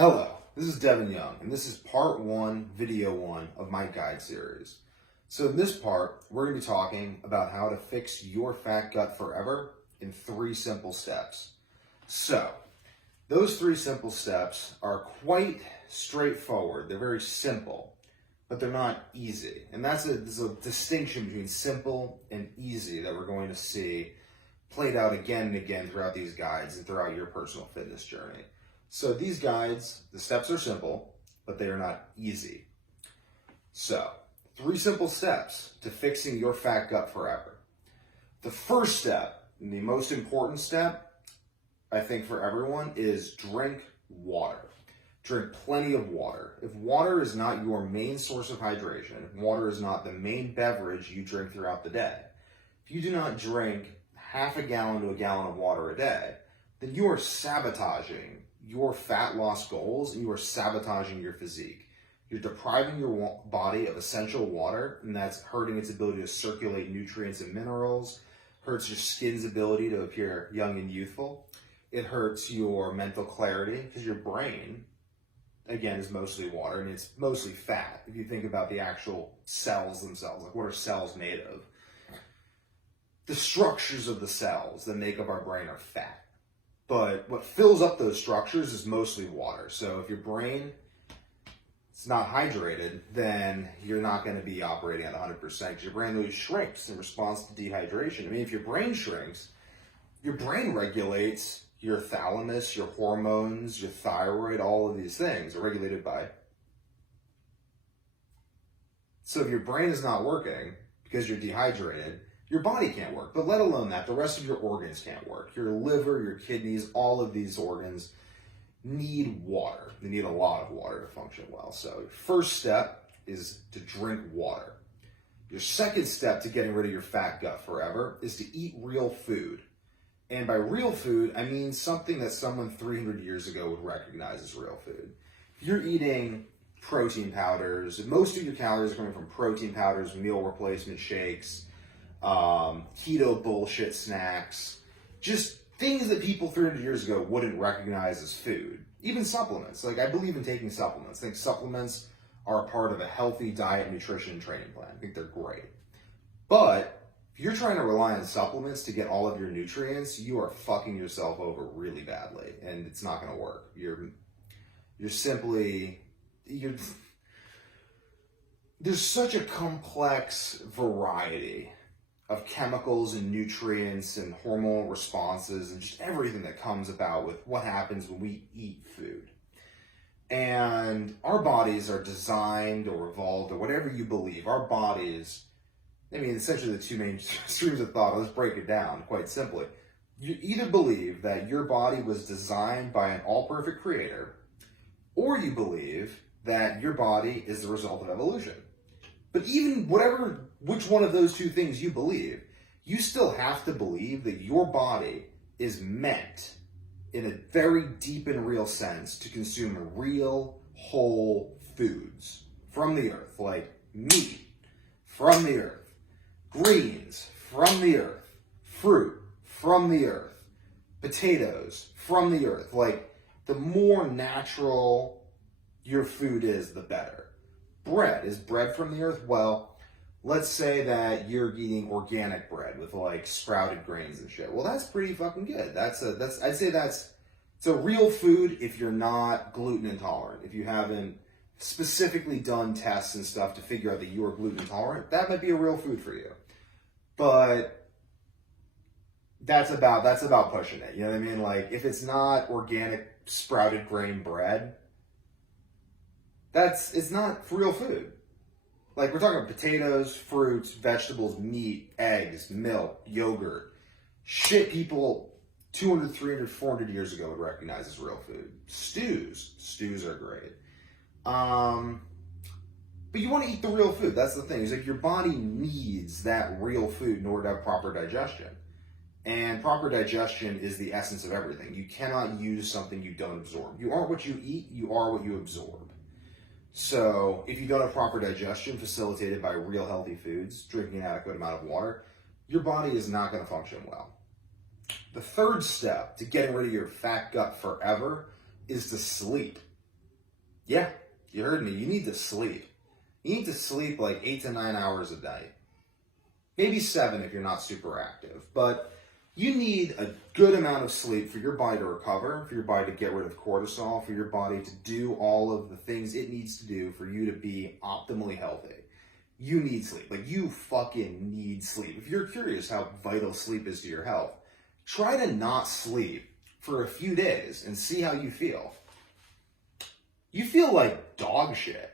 Hello, this is Devin Young, and this is part one, video one of my guide series. So in this part, we're going to be talking about how to fix your fat gut forever in 3 simple steps. So, those 3 simple steps are quite straightforward. They're very simple, but they're not easy. And there's a distinction between simple and easy that we're going to see played out again and again throughout these guides and throughout your personal fitness journey. So these guides, the steps are simple, but they are not easy. So, 3 simple steps to fixing your fat gut forever. The first step, and the most important step, I think for everyone, is drink water. Drink plenty of water. If water is not your main source of hydration, if water is not the main beverage you drink throughout the day, if you do not drink half a gallon to a gallon of water a day, then you are sabotaging your fat loss goals and you are sabotaging your physique. You're depriving your body of essential water, and that's hurting its ability to circulate nutrients and minerals, hurts your skin's ability to appear young and youthful. It hurts your mental clarity because your brain, again, is mostly water and it's mostly fat. If you think about the actual cells themselves, like what are cells made of? The structures of the cells that make up our brain are fat. But what fills up those structures is mostly water. So if your brain is not hydrated, then you're not going to be operating at 100% because your brain really shrinks in response to dehydration. I mean, if your brain shrinks, your brain regulates your thalamus, your hormones, your thyroid, all of these things are regulated by. So if your brain is not working because you're dehydrated, your body can't work, but let alone that, the rest of your organs can't work. Your liver, your kidneys, all of these organs need water. They need a lot of water to function well. So first step is to drink water. Your second step to getting rid of your fat gut forever is to eat real food. And by real food, I mean something that someone 300 years ago would recognize as real food. If you're eating protein powders, most of your calories are coming from protein powders, meal replacement shakes, keto bullshit snacks, just things that people 300 years ago wouldn't recognize as food. Even supplements. Like, I believe in taking supplements. I think supplements are a part of a healthy diet, nutrition, and training plan. I think they're great. But if you're trying to rely on supplements to get all of your nutrients, you are fucking yourself over really badly, and it's not going to work. There's such a complex variety of chemicals and nutrients and hormonal responses and just everything that comes about with what happens when we eat food. And our bodies are designed or evolved or whatever you believe. Our bodies, essentially the 2 main streams of thought. Let's break it down quite simply. You either believe that your body was designed by an all-perfect creator, or you believe that your body is the result of evolution. But even which one of those 2 things you believe, you still have to believe that your body is meant, in a very deep and real sense, to consume real, whole foods from the earth, like meat from the earth, greens from the earth, fruit from the earth, potatoes from the earth. Like, the more natural your food is, the better. Bread. Is bread from the earth? Well, let's say that you're eating organic bread with like sprouted grains and shit. Well, that's pretty fucking good. I'd say it's a real food if you're not gluten intolerant. If you haven't specifically done tests and stuff to figure out that you are gluten intolerant, that might be a real food for you. But that's about pushing it. You know what I mean? Like, if it's not organic sprouted grain bread, it's not real food. Like, we're talking potatoes, fruits, vegetables, meat, eggs, milk, yogurt. Shit people 200, 300, 400 years ago would recognize as real food. Stews are great. But you want to eat the real food. That's the thing. Is like, your body needs that real food in order to have proper digestion. And proper digestion is the essence of everything. You cannot use something you don't absorb. You aren't what you eat, you are what you absorb. So if you don't have proper digestion facilitated by real healthy foods, drinking an adequate amount of water, your body is not going to function well. The third step to getting rid of your fat gut forever is to sleep. Yeah, you heard me. You need to sleep. You need to sleep like 8 to 9 hours a night. Maybe 7 if you're not super active. But you need a good amount of sleep for your body to recover, for your body to get rid of cortisol, for your body to do all of the things it needs to do for you to be optimally healthy. You need sleep. Like, you fucking need sleep. If you're curious how vital sleep is to your health, try to not sleep for a few days and see how you feel. You feel like dog shit.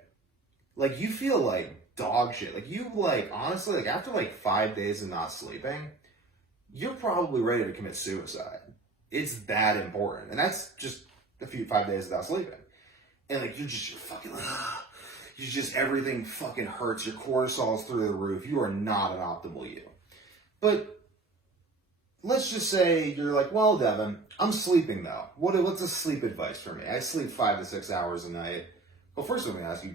Like, you feel like dog shit. Like, you, like, honestly, like, after, like, 5 days of not sleeping, you're probably ready to commit suicide. It's that important. And that's just 5 days without sleeping. And, like, you're fucking, you just, everything fucking hurts. Your cortisol's through the roof. You are not an optimal you. But let's just say you're like, well, Devin, I'm sleeping though. What's a sleep advice for me? I sleep 5 to 6 hours a night. Well, first I'm going to ask you,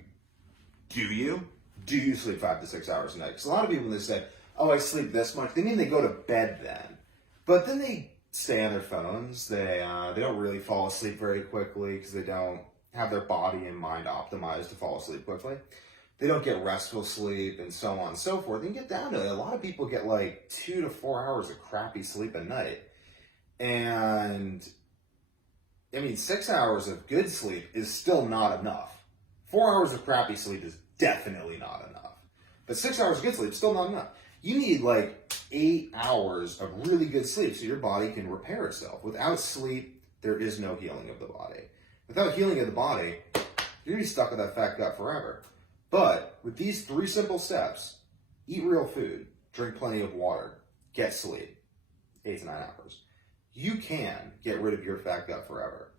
do you? Do you sleep 5 to 6 hours a night? Because a lot of people, when they say, oh, I sleep this much, they mean they go to bed then. But then they stay on their phones. They don't really fall asleep very quickly because they don't have their body and mind optimized to fall asleep quickly. They don't get restful sleep and so on and so forth. And get down to it. A lot of people get like 2 to 4 hours of crappy sleep a night. And I mean, 6 hours of good sleep is still not enough. 4 hours of crappy sleep is definitely not enough. But 6 hours of good sleep is still not enough. You need like 8 hours of really good sleep so your body can repair itself. Without sleep, there is no healing of the body. Without healing of the body, you're gonna be stuck with that fat gut forever. But with these 3 simple steps, eat real food, drink plenty of water, get sleep, 8 to 9 hours, you can get rid of your fat gut forever.